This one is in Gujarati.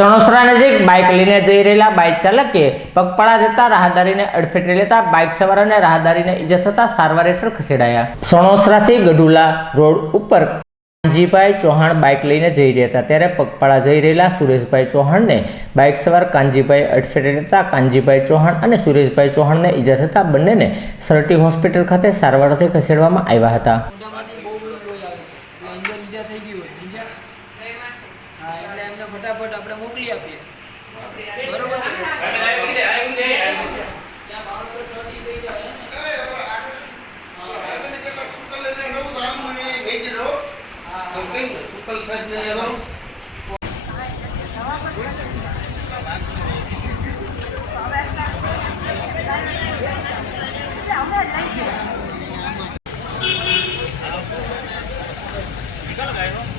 સણોસરા નજીક બાઇક લઈને જઈ રહેલા બાઇક ચાલકે પગપાળા જતા રાહદારીને અડફેટે લેતા બાઇક સવારોને રાહદારીને ઇજા થતા સારવાર હેઠળ ખસેડાયા સણોસરાથી ગઢુલા રોડ ઉપર કાનજીભાઈ ચૌહાણ બાઇક લઈને જઈ રહ્યા હતા ત્યારે પગપાળા જઈ રહેલા સુરેશભાઈ ચૌહાણને બાઇક સવાર કાનજીભાઈ અડફેટે લેતા કાનજીભાઈ ચૌહાણ અને સુરેશભાઈ ચૌહાણને ઇજા થતા બંનેને સરટી હોસ્પિટલ ખાતે સારવારથી ખસેડવામાં આવ્યા હતા હા એટલે એમને ફટાફટ આપણે મોકલી આપીએ બરોબર નિકાલ ગાય